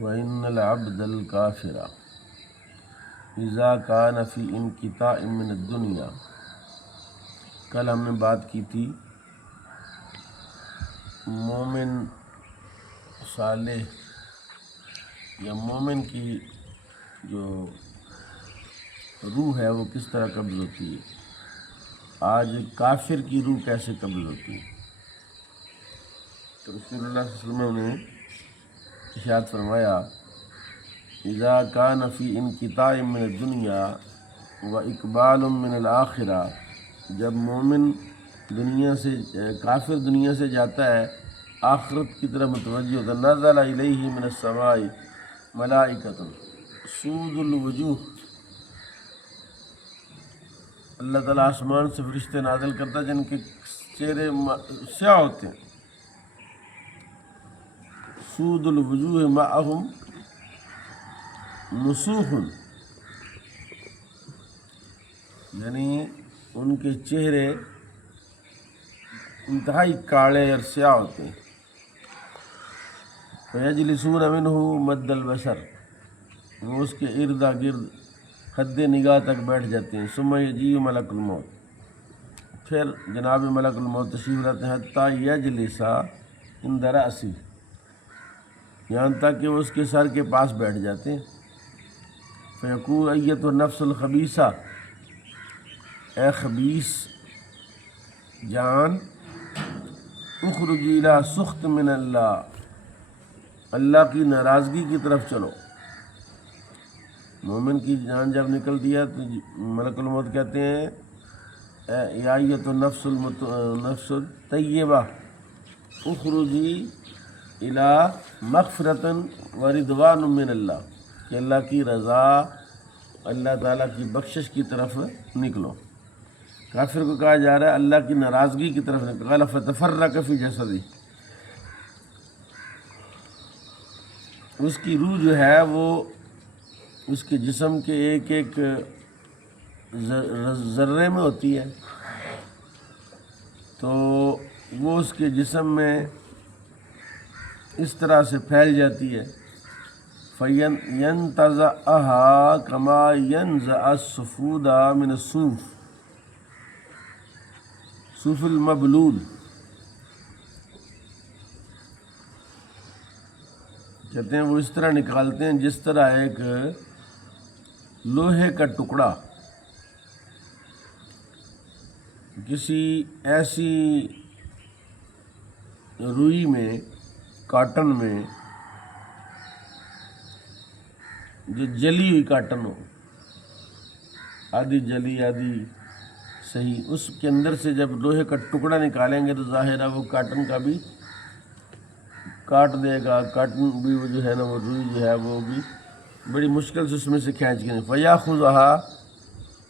وَإِنَّ الْعَبْدَ الْكَافِرَ إِذَا كَانَ فِي انْقِطَاعٍ مِّنَ الدُّنْيَا۔ کل ہم نے بات کی تھی مومن صالح یا مومن کی جو روح ہے وہ کس طرح قبض ہوتی ہے، آج کافر کی روح کیسے قبض ہوتی ہے۔ تو رسول اللہ صلی اللہ علیہ وسلم نے ارشاد فرمایا اذا کان فی انقطاع من الدنیا و اقبال من الآخرہ، جب مومن دنیا سے کافر دنیا سے جاتا ہے آخرت کی طرف متوجہ ہوتا ہے، نزل الیہ من السماء ملائکۃ سود الوجوہ، اللہ تعالیٰ آسمان سے فرشتے نازل کرتا ہے جن کے چہرے سیاہ ہوتے ہیں، سود الوجوہ معہم مسوح، یعنی ان کے چہرے انتہائی کاڑے اور سیاہ ہوتے ہیں، فیجلسون منہ مد البصر، وہ اس کے ارد گرد حد نگاہ تک بیٹھ جاتے ہیں، ثم یجیء ملک الموت، پھر جناب ملک الموت تشریف لاتے ہیں، حتیٰ یجلس عند رأسہ، یہاں تک کہ وہ اس کے سر کے پاس بیٹھ جاتے ہیں، فیقول ایتہ النفس الخبیثہ، اے خبیث جان، اخرجی الی سخط من اللہ، اللہ کی ناراضگی کی طرف چلو۔ مومن کی جان جب نکلتی ہے تو ملک الموت کہتے ہیں یا ایتہ النفس النفس الطیبہ اخرجی الی مغفرۃ و رضوان من اللہ، کہ اللہ کی رضا، اللہ تعالیٰ کی بخشش کی طرف نکلو۔ کافر کو کہا جا رہا ہے اللہ کی ناراضگی کی طرف نکلو، قال فتفرق فی جسدہ، اس کی روح جو ہے وہ اس کے جسم کے ایک ایک ذرے میں ہوتی ہے، تو وہ اس کے جسم میں اس طرح سے پھیل جاتی ہے، فَيَنْتَزَعَهَا كَمَا يَنْزَعَ الصُّفُودَ مِنَ الصُّوفِ، صوف المبلول، کہتے ہیں وہ اس طرح نکالتے ہیں جس طرح ایک لوہے کا ٹکڑا کسی ایسی روئی میں، کاٹن میں، جو جلی ہوئی کاٹن ہو، آدھی جلی آدھی صحیح، اس کے اندر سے جب لوہے کا ٹکڑا نکالیں گے تو ظاہر ہے وہ کاٹن کا بھی کاٹ دے گا، کاٹن بھی وہ جو ہے نا، وہ روئی جو ہے وہ بھی بڑی مشکل سے اس میں سے کھینچ کے، فَيَأْخُذُهَا،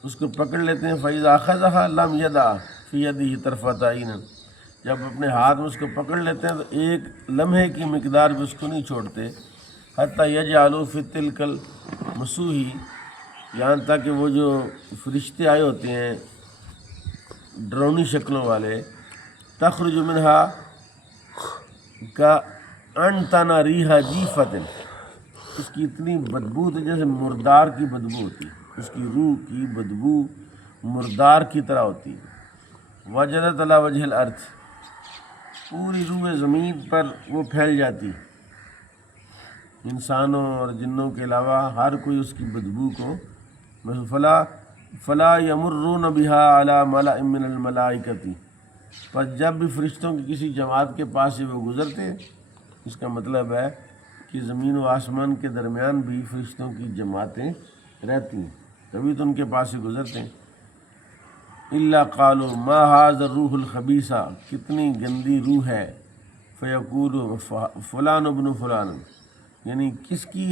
اس کو پکڑ لیتے ہیں، فَإِذَا أَخَذَهَا لَمْ يَدَعْ فِي يَدِهِ طَرْفَةَ عَيْنٍ، جب اپنے ہاتھ میں اس کو پکڑ لیتے ہیں تو ایک لمحے کی مقدار بھی اس کو نہیں چھوڑتے، حَتَّى يَجْعَلُوا فِي تِلْكَ الْمَسُوحِ، یہاں تک کہ وہ جو فرشتے آئے ہوتے ہیں ڈرونی شکلوں والے، تخرج منہا کا انتن ریحا جیفت، اس کی اتنی بدبو ہوتی جیسے مردار کی بدبو ہوتی، اس کی روح کی بدبو مردار کی طرح ہوتی، وجدت علی وجہ الارض، پوری روح زمین پر وہ پھیل جاتی، انسانوں اور جنوں کے علاوہ ہر کوئی اس کی بدبو کو، فلا یمرون بها علی ملأ من الملائکۃ، پر جب بھی فرشتوں کی کسی جماعت کے پاس سے وہ گزرتے ہیں، اس کا مطلب ہے کہ زمین و آسمان کے درمیان بھی فرشتوں کی جماعتیں رہتی ہیں، تبھی تو ان کے پاس سے گزرتے ہیں، الا قالوا ما ھذا الروح الخبیثہ، کتنی گندی روح ہے، فیقول فلان ابن فلان، یعنی کس کی